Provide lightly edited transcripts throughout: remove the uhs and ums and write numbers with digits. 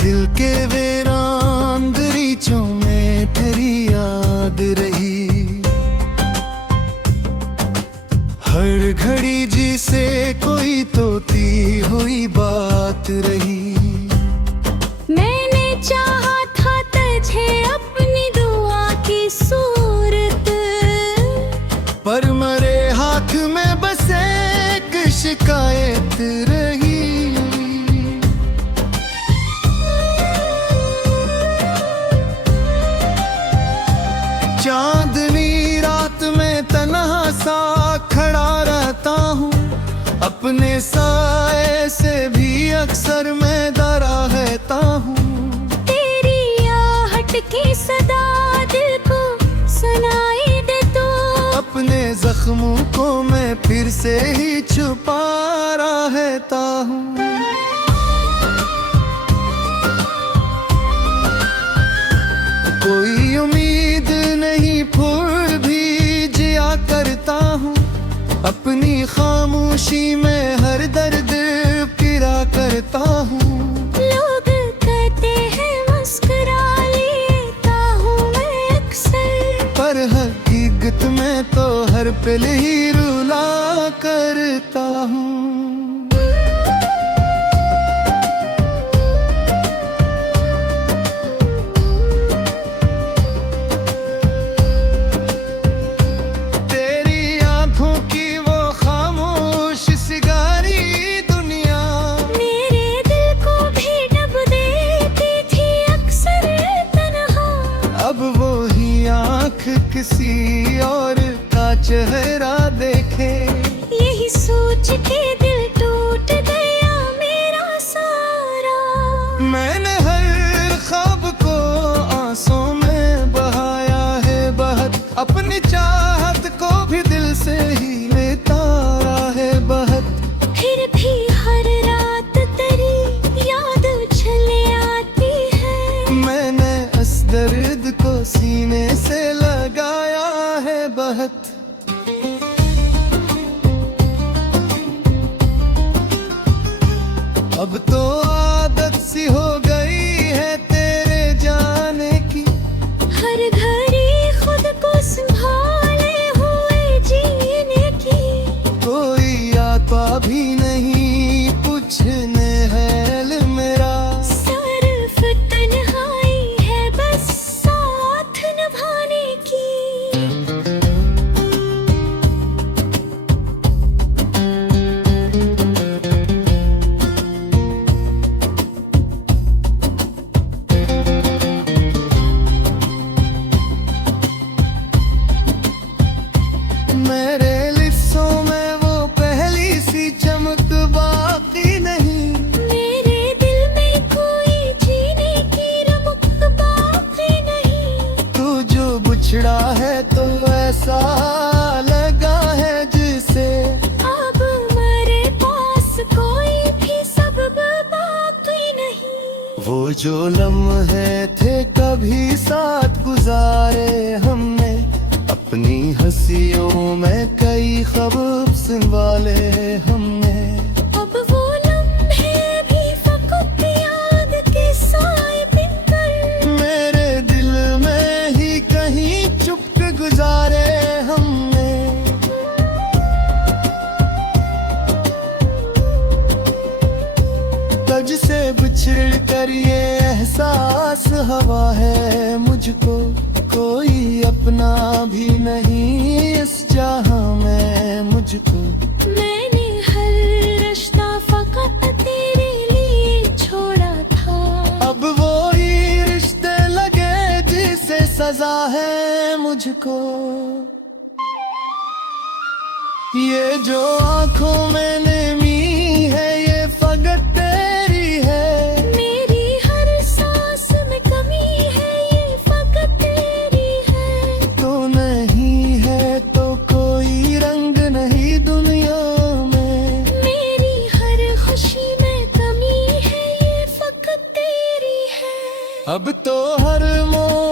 दिल के वीरान दरीचों में तेरी याद रही, हर घड़ी जिसे कोई तोती हुई बात रही। मैंने चाहा था तुझे अपनी दुआ की सूरत, पर मरे हाथ में बस एक शिकायत रही। चांदनी रात में तन्हा सा खड़ा रहता हूँ, अपने साए से भी अक्सर मैं डरा रहता हूँ। तेरी आहट की सदा दिल को सुनाई दे तो, अपने जख्मों को मैं फिर से ही छुपा रहता हूँ। कोई उम्मीद नहीं फिर भी जिया करता हूँ, अपनी खामोशी में हर दर्द गिरा करता हूँ। लोग कहते हैं मुस्कुरा लेता हूँ मैं अक्सर, पर हकीकत में तो हर पल ही रुला करता हूँ। किसी और का चेहरा देखे, यही सोच के दिल टूट गया मेरा सारा। मैंने हर ख्वाब को आंसुओं में बहाया है बहत, अपनी चाहत को भी दिल से ही लेता है बहत। फिर भी हर रात तेरी याद उछले आती है, मैंने इस दर्द को सीने से लगाया है बहत। अब तो आदत सी हो गई है तेरे जाने की, हर घड़ी खुद को संभाले हुए जीने की। कोई आता भी नहीं पूछने हाल मेरा, सिर्फ तन्हाई है बस साथ निभाने की। मेरे लिप्सों में वो पहली सी चमक बाकी नहीं, मेरे दिल में कोई जीने की रमक बाकी नहीं। तू जो बिछड़ा है तो ऐसा लगा है जिसे अब मेरे पास कोई भी सबब बाकी नहीं। वो जो लम्हे थे कभी साथ गुजारे हमने, अपनी हंसियों में कई ख्वाब संभाले हमने। अब वो लम्हे भी फकत याद के साए बिनकर, मेरे दिल में ही कहीं चुप के गुजारे हमने। तुझसे बिछड़ कर ये एहसास हवा है मुझको, कोई अपना भी नहीं इस जहां में मुझको। मैंने हर रिश्ता फकत तेरे लिए छोड़ा था, अब वो ही रिश्ते लगे जिसे सजा है मुझको। ये जो आंखों में नमी है ये फकत तेरी है, मेरी हर सांस में कमी है ये फकत तेरी है। तो नहीं है तो कोई रंग नहीं दुनिया में, मेरी हर खुशी में कमी है ये फकत तेरी है। अब तो हर मोड़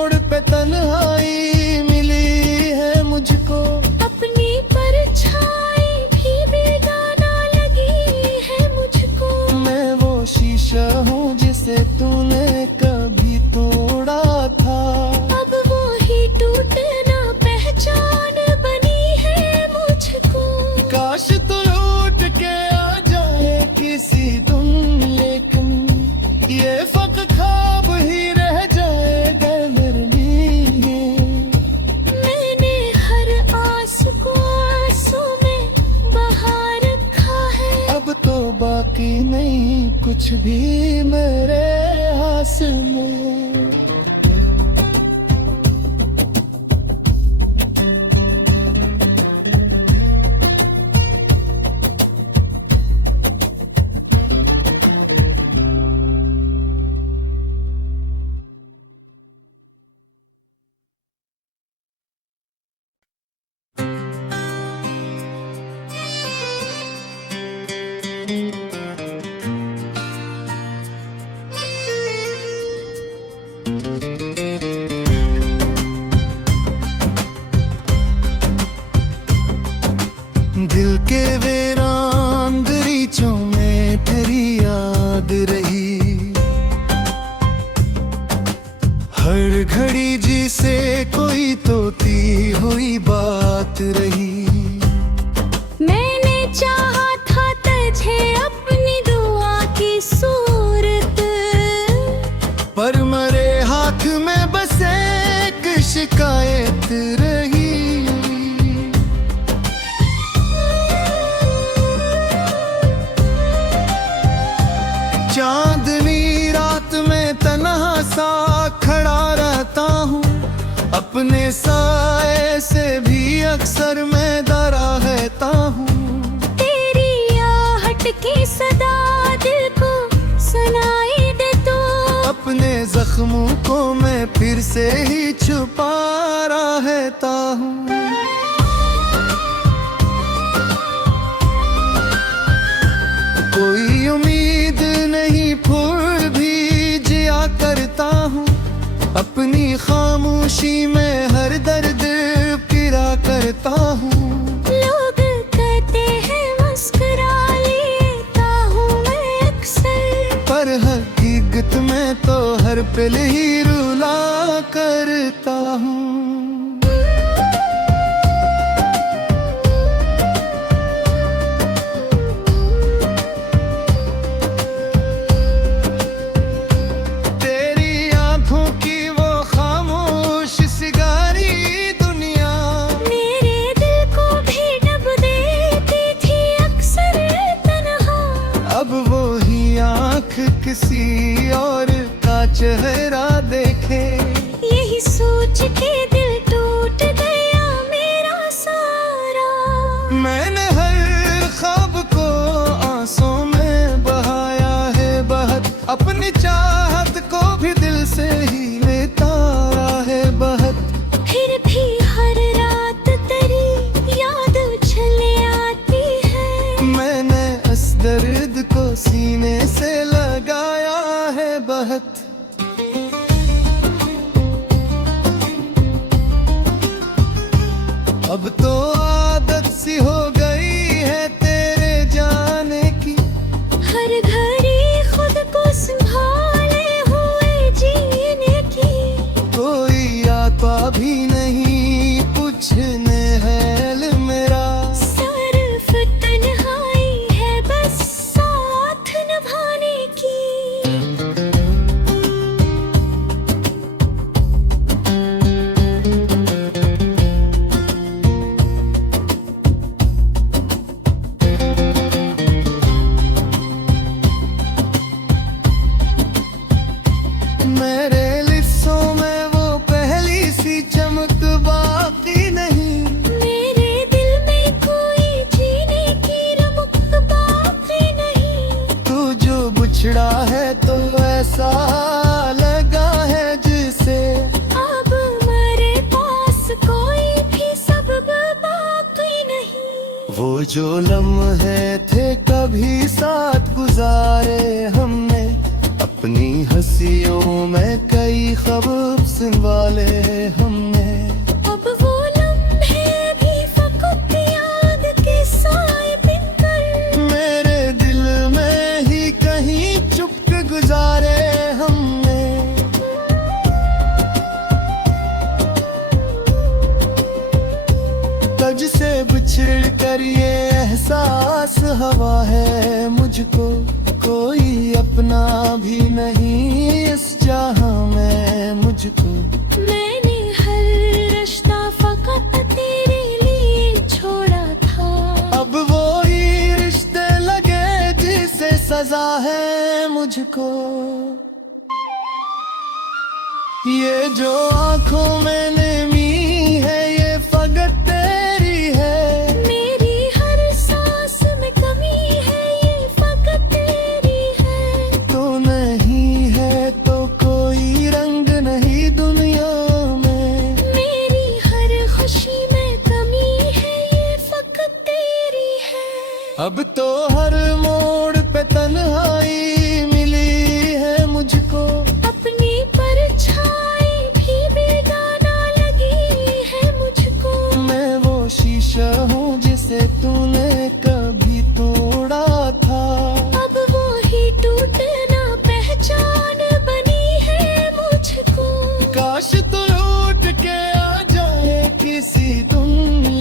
जिसे तूने कभी तोड़ा था। अब वो ही टूटना पहचान बनी है मुझको। काश तू लौट के आ जाए किसी दिन, लेकिन ये फक ख्वाब ही रह जाएगा मेरे लिए। मैंने हर आस को आंसू में बहा रखा है। अब तो बाकी नहीं कुछ भी मेरे हाथ में। दिल के वीरान दरीचों में तेरी याद रही। हर घड़ी जिसे कोई तोती हुई बात रही। मैंने चाहा था तुझे अपनी दुआ की सूरत, पर मरे हाथ में बस एक शिकायत रही। चांदनी रात में तन्हा सा खड़ा रहता हूँ। अपने साए से भी अक्सर मैं डरा रहता हूँ। तेरी आहट की सदा दिल को सुनाई दे तो। अपने जख्मों को मैं फिर से ही छुपा रहता हूँ। कोई उम्मीद नहीं फिर भी जिया करता हूँ। अपनी खामोशी में हर दर्द पिरा करता हूँ। लोग कहते हैं मुस्कुरा लेता हूँ मैं अक्सर, पर हकीकत में तो हर पल ही रुला करता हूँ। किसी और का चेहरा देखे, यही सोच के दिल टूट गया मेरा सारा। मैंने हर ख्वाब को आंसू में बहाया है बहत। अपनी चाहत को भी दिल से ही लेता है बहत। फिर भी हर रात तेरी याद उछले आती है। मैंने इस दर्द को सीने से लगाया है बहत। अब तो आदत सी हो गई है तेरे जाने की। हर घड़ी खुद को संभाले हुए जीने की। कोई आता भी नहीं पूछने हाल मेरा। सिर्फ तन्हाई है बस साथ निभाने की। मेरे लिप्सों में वो पहली सी चमक बाकी नहीं। मेरे दिल में कोई जीने की रमक बाकी नहीं। तू जो बिछड़ा है तो ऐसा लगा है जिसे अब मेरे पास कोई भी सबब बाकी नहीं। वो जो लम्हे थे कभी साथ गुजारे हमने। अपनी हंसियों में कई ख्वाब संभाले हमने। अब वो लम्हे भी फकत याद के साए बिनकर मेरे दिल में ही कहीं चुप गुजारे हवा है मुझको, कोई अपना भी नहीं इस जहां में मुझको। मैंने हर रिश्ता फकत तेरे लिए छोड़ा था, अब वो ही रिश्ते लगे जिसे सजा है मुझको। ये जो आंखों में नमी है ये फकत तेरी है, मेरी हर सांस में कमी है ये फकत तेरी है। तो नहीं है तो कोई रंग नहीं दुनिया में, मेरी हर खुशी में कमी है ये फकत तेरी है। अब तो हर मोड़ पे तन्हाई मिली है मुझको, अपनी परछाई भी बेगाना लगी है मुझको। मैं वो शीशा हूँ जिसे तूने कभी तोड़ा था, अब वो ही टूटना पहचान बनी है मुझको। काश तू लौट के आ जाए किसी दिन,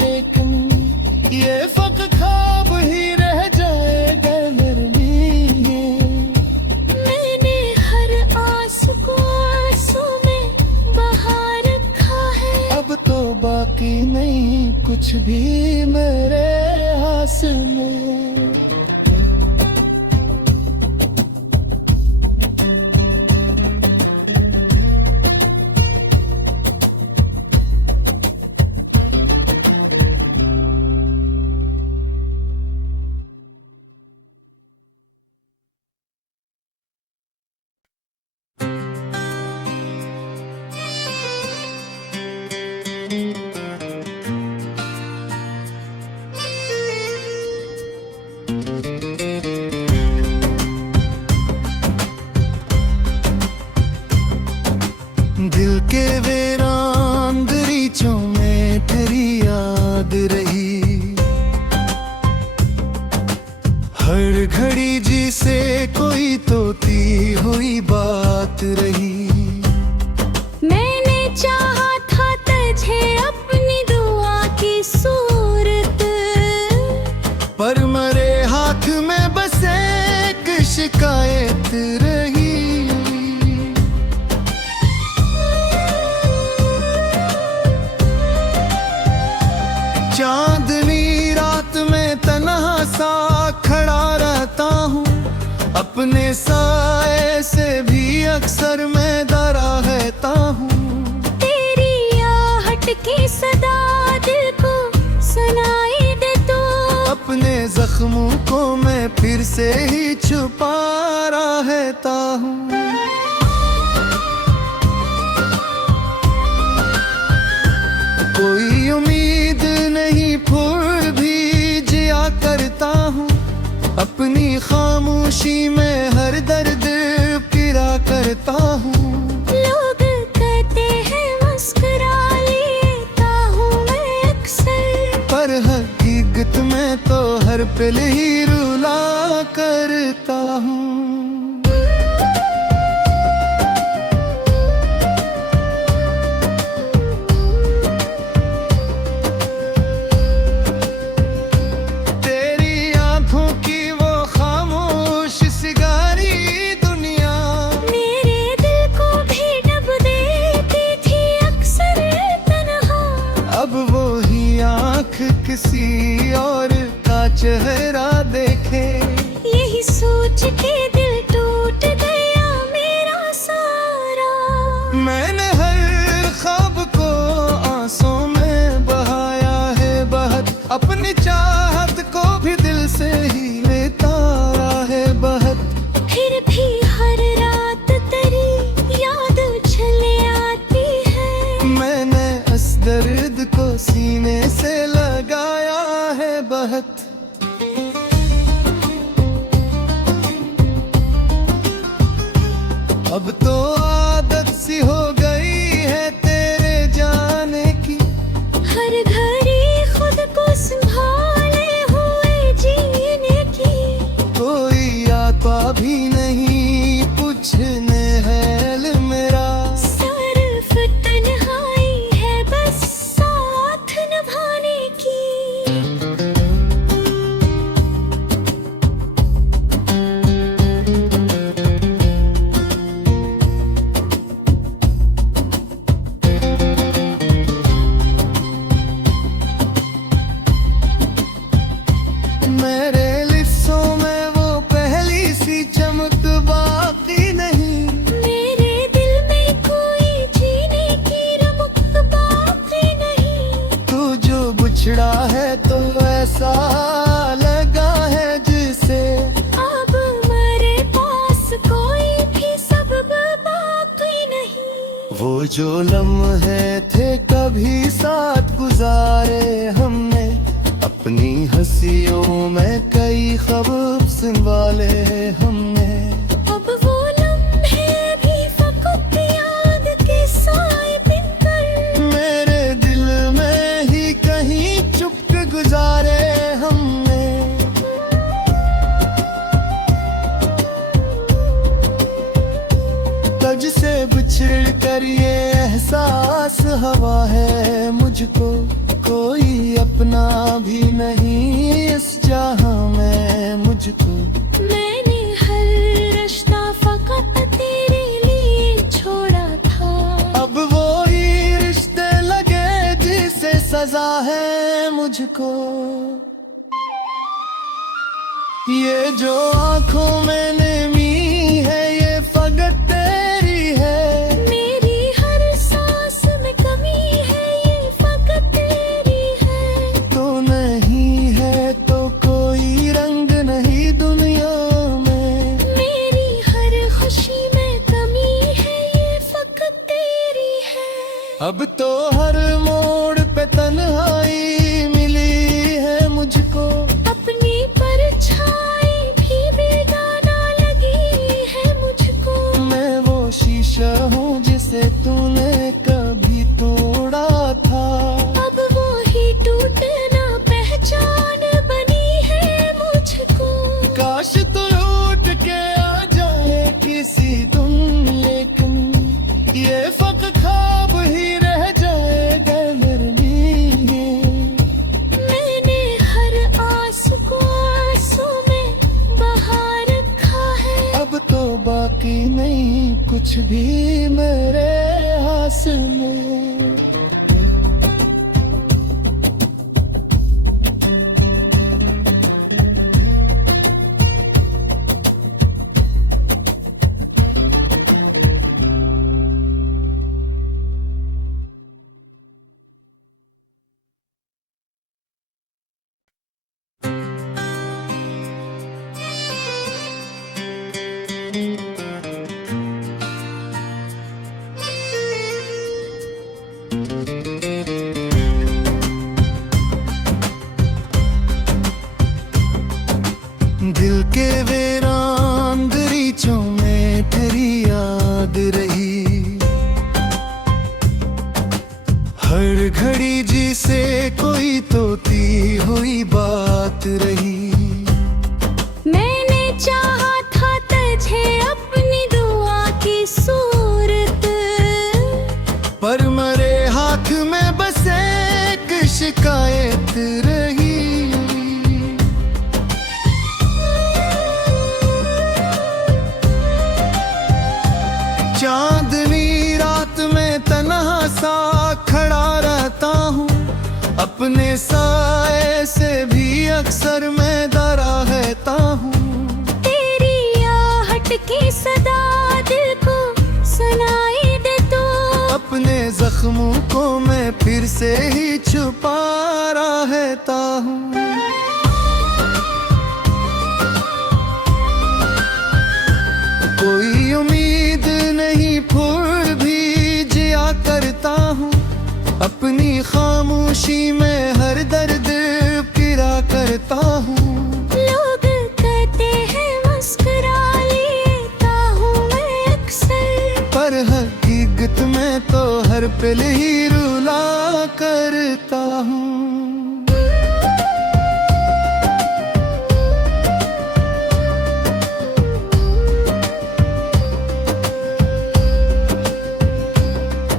लेकिन ये फकत ख्वाब ही रह जाएगा मेरे लिए। मैंने हर आस को आंसू में बहा रखा है, अब तो बाकी नहीं कुछ भी मेरे हाथ में। दिल के वीरान दरीचों में तेरी याद रही, हर घड़ी जिसे कोई तोती हुई बात रही। मैंने चाहा था तुझे अपनी दुआ की सूरत, पर मरे हाथ में बस एक शिकायत रही। चांदनी रात में तन्हा सा खड़ा रहता हूँ, अपने साए से भी अक्सर मैं डरा रहता हूँ। तेरी आहट की सदा दिल को सुनाई दे तो, अपने जख्मों को मैं फिर से ही छुपा रहता हूँ। कोई उम्मीद नहीं फिर भी जिया करता हूँ, अपनी खामोशी में हर दर्द पिरा करता हूँ। लोग कहते हैं मुस्कुरा लेता हूँ मैं अक्सर, पर हकीकत में तो हर पल ही रुला करता हूँ। तेरी आंखों की वो खामोश सिगारी दुनिया, मेरे दिल को भी डब देती थी अक्सर तन्हा। अब वो ही आँख किसी और का चेहरा देखे, यही सोच के दिल टूट गया मेरा सारा। मैंने हर ख्वाब को आंसों में बहाया है बहुत, अपनी चाहत को भी दिल से ही लेता है बहुत। फिर भी हर रात तेरी याद चले आती है, मैंने इस दर्द को सीने से लगाया है बहुत। अब तो आदत सी हो गई है तेरे जाने की, हर घड़ी खुद को संभाले हुए जीने की। कोई आता भी नहीं पूछने हाल मेरा, सिर्फ तन्हाई है बस साथ निभाने की। जो लम्हे थे कभी साथ गुजारे हमने, अपनी हंसियों में कई ख्वाब संभाले हमने। अब वो लम्हे भी फकत याद के साए बिनकर मेरे दिल में ही कहीं चुप गुजारे हमने। तुझसे बिछड़ कर ये एहसास हवा है मुझको, कोई अपना भी नहीं इस जहां में मुझको। मैंने हर रिश्ता फकत तेरे लिए छोड़ा था, अब वो ही रिश्ते लगे जिसे सजा है मुझको। ये जो आंखों में नमी है ये फकत तेरी है, मेरी हर सांस में कमी है ये फकत तेरी है। तो नहीं है तो कोई रंग नहीं दुनिया में, मेरी हर खुशी में कमी है ये फकत तेरी है। अब तो हर मोड़ पे तन्हाई मिली है मुझको, अपनी परछाई भी बेगाना लगी है मुझको। मैं वो शीशा हूँ जिसे तूने कभी तोड़ा था, अब वो ही टूटना पहचान बनी है मुझको। काश तो लौट के आ जाए किसी दिन, लेकिन ये फकत ख्वाब ही रह जाएगा मेरे लिए। मैंने हर आस को आंसू में बहा रखा है, अब तो बाकी नहीं कुछ भी मेरे हाथ में। दिल के वीरान दरीचों में तेरी याद रही, हर घड़ी जी से कोई तोती हुई बात रही। मैंने चाहा था तुझे अपनी दुआ की सूरत, पर मरे हाथ में बस एक शिकायत रही। चांदनी रात में तन्हा सा खड़ा रहता हूँ, अपने साए से भी अक्सर मैं डरा रहता हूँ। तेरी आहट की सदा दिल को सुनाई दे तो, अपने जख्मों को मैं फिर से ही छुपा रहता हूँ। कोई उम्मीद नहीं फिर भी जिया करता हूँ, अपनी खामोशी में हर दर्द गिरा करता हूँ। लोग कहते हैं मुस्कुरा लेता हूँ मैं अक्सर, पर हकीकत में तो हर पल ही रुला करता हूँ।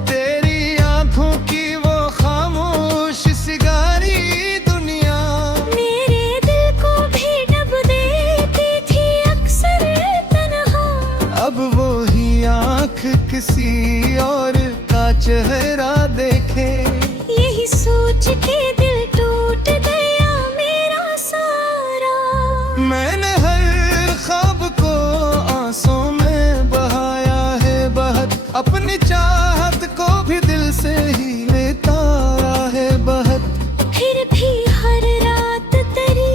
तेरी आंखों की वो खामोश सिगारी दुनिया, मेरे दिल को भी डब देती थी अक्सर तन्हा। अब वो ही आँख किसी और का चेहरा देखे, यही सोच के दिल टूट गया मेरा सारा। मैंने हर ख्वाब को आंसू में बहाया है बहुत, अपनी चाहत को भी दिल से ही लेता है बहुत। फिर भी हर रात तेरी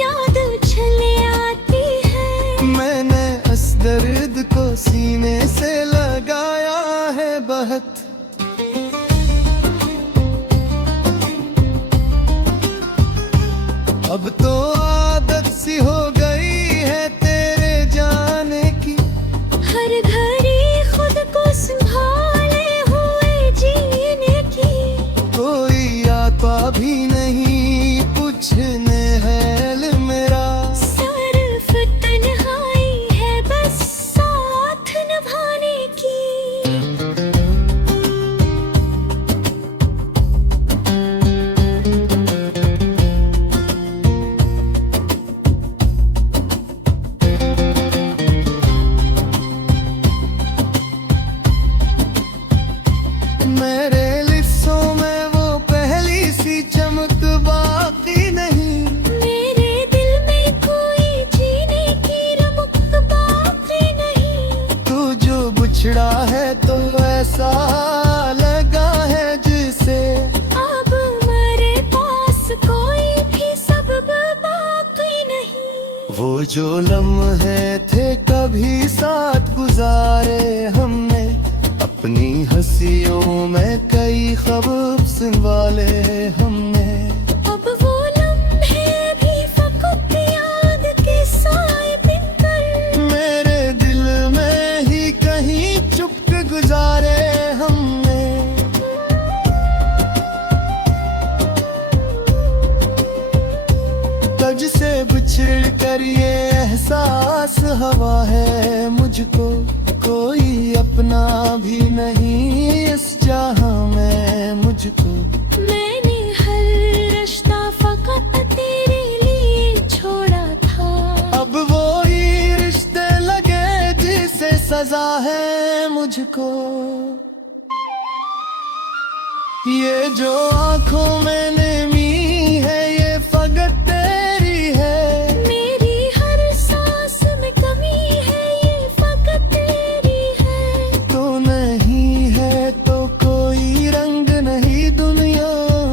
याद चले आती है, मैंने इस दर्द को सीने से लगाया है बहुत। बिछड़ा है तो ऐसा लगा है जिसे अब मेरे पास कोई भी सबब बाकी नहीं। वो जो लम्हे थे कभी साथ गुजारे हमने, अपनी हंसियों में कई ख्वाब संभाले हमने। अब वो लम्हे भी फकत याद के साए बिनकर मेरे दिल में ही कहीं चुप के गुजारे हमने। तुझ से बिछड़ कर ये एहसास हवा है मुझको, कोई अपना भी नहीं इस जहां में मुझको। मैंने हर रिश्ता फकत तेरे लिए छोड़ा था, अब वो ही रिश्ते लगे जिसे सजा है मुझको। ये जो आंखों में नमी है ये फकत तेरी है, मेरी हर सांस में कमी है ये फकत तेरी है। तो नहीं है तो कोई रंग नहीं दुनिया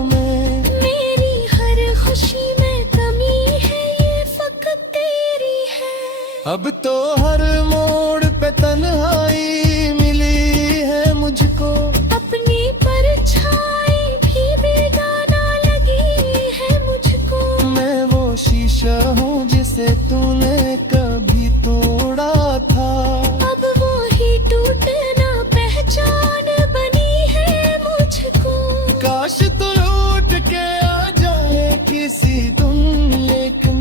में, मेरी हर खुशी में कमी है ये फकत तेरी है। अब तो हर मोड़ पे तन्हाई मिली है मुझको, अपनी परछाई भी बेगाना लगी है मुझको। मैं वो शीशा हूँ जिसे तूने कभी तोड़ा था, अब वो ही टूटना पहचान बनी है मुझको। काश तू लौट के आ जाए किसी दिन, लेकिन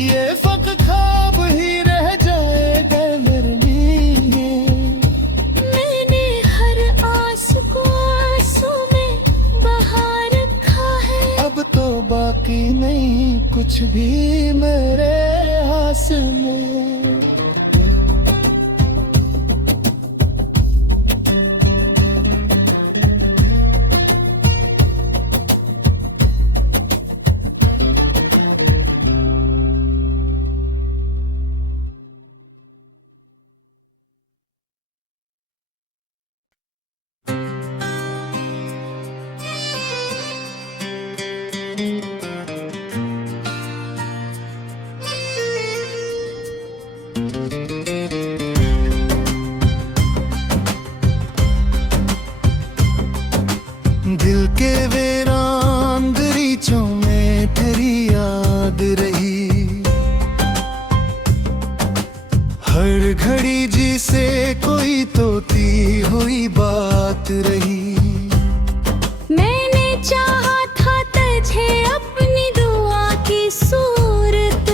ये फकत ख्वाब ही रह जाएगा मेरे लिए। मैंने हर आस को आंसू में बहा रखा है, अब तो बाकी नहीं कुछ भी मेरे हाथ में। दिल के वीरान दरीचों में तेरी याद रही, हर घड़ी जी से कोई तोती हुई बात रही। मैंने चाहा था तुझे अपनी दुआ की सूरत,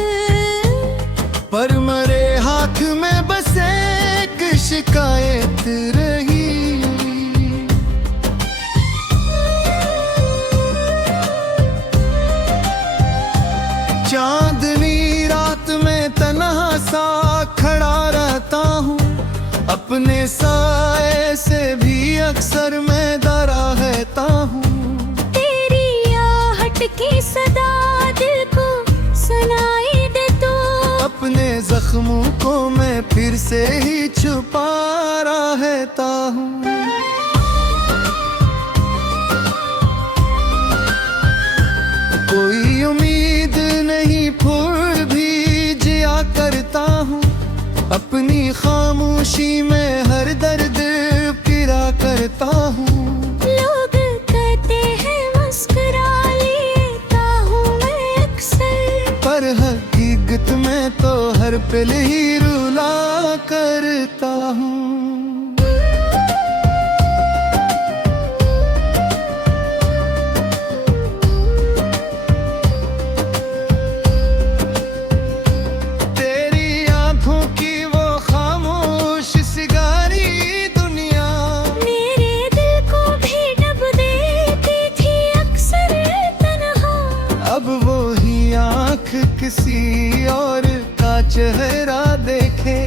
पर मरे हाथ में बस एक शिकायत रही। चांदनी रात में तन्हा सा खड़ा रहता हूँ, अपने साए से भी अक्सर मैं डरा रहता हूँ। तेरी आहट की सदा दिल को सुनाई दे तो, अपने जख्मों को मैं फिर से ही छुपा रहता हूँ। कोई उम्मीद नहीं फिर भी जिया करता हूँ, अपनी खामोशी में हर दर्द पिरा करता हूँ। लोग कहते हैं मुस्कुरा लेता हूँ मैं अक्सर, पर हकीकत में तो हर पल ही रुला करता हूँ। तेरी आंखों की वो खामोश सिगारी दुनिया, मेरे दिल को भी डब देती थी अक्सर तन्हा। अब वो ही आंख किसी और का चेहरा देखे।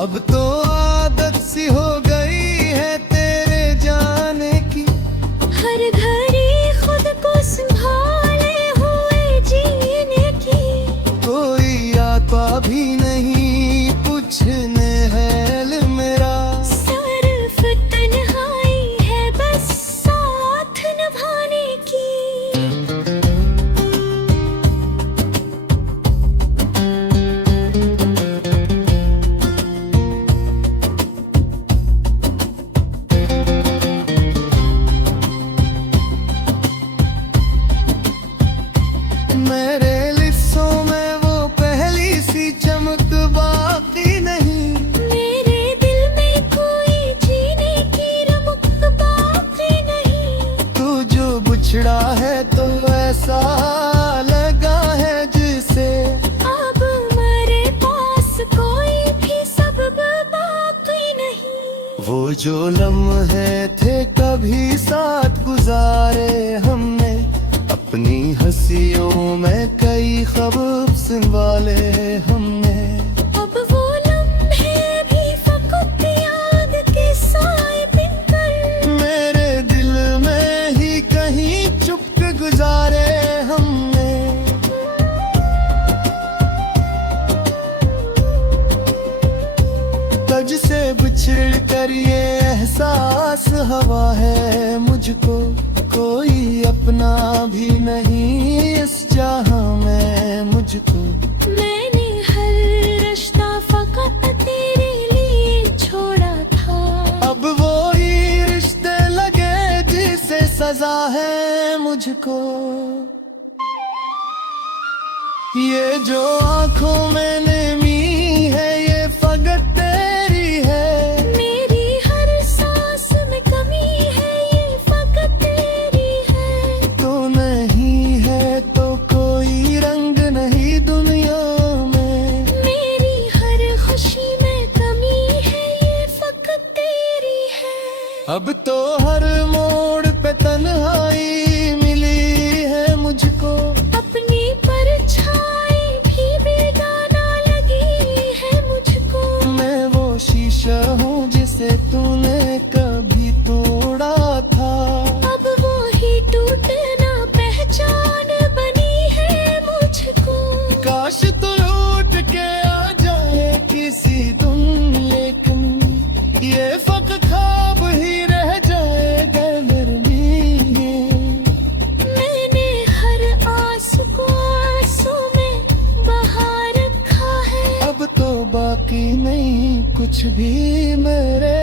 अब तो आदत सी हो गई है तेरे जाने की, हर घड़ी खुद को संभाले हुए जीने की। कोई आता भी नहीं पूछने हाल मेरा, सिर्फ तन्हाई है बस साथ निभाने की। मेरे लिस्सों में वो पहली सी चमक बाकी नहीं, मेरे दिल में कोई जीने की रमक बाकी नहीं। तू जो बिछड़ा है तो ऐसा लगा है जिसे, अब मेरे पास कोई भी सबब बाकी नहीं। वो जो लम्हे थे कभी साथ गुजारे हमने, अपनी हंसियों में कई ख्वाब संभाले हमने। अब वो लम्हे भी फकत याद के साए बिनकर, मेरे दिल में ही कहीं चुप गुजारे हमने। तुझसे बिछड़ कर ये एहसास हवा है मुझको, कोई अपना भी नहीं इस जहां में मुझको। मैंने हर रिश्ता फकत तेरे लिए छोड़ा था, अब वो ही रिश्ते लगे जिसे सजा है मुझको। ये जो आंखों में नमी है ये फकत तेरी है, मेरी हर सांस में कमी है ये फकत तेरी है। तो नहीं है तो कोई रंग नहीं दुनिया में, मेरी हर खुशी में कमी है ये फकत तेरी है। अब तो हर मोड़ पे तन्हाई मिली है मुझको, अपनी परछाई भी बेगाना लगी है मुझको। मैं वो शीशा हूँ जिसे तूने कभी तोड़ा था, अब वो ही टूटना पहचान बनी है मुझको। काश तू लौट के आ जाए किसी दिन, लेकिन ये फकत ख्वाब ही रह जाएगा मेरे लिए। मैंने हर आस को आंसू में बहा रखा है, अब तो बाकी नहीं कुछ भी मेरे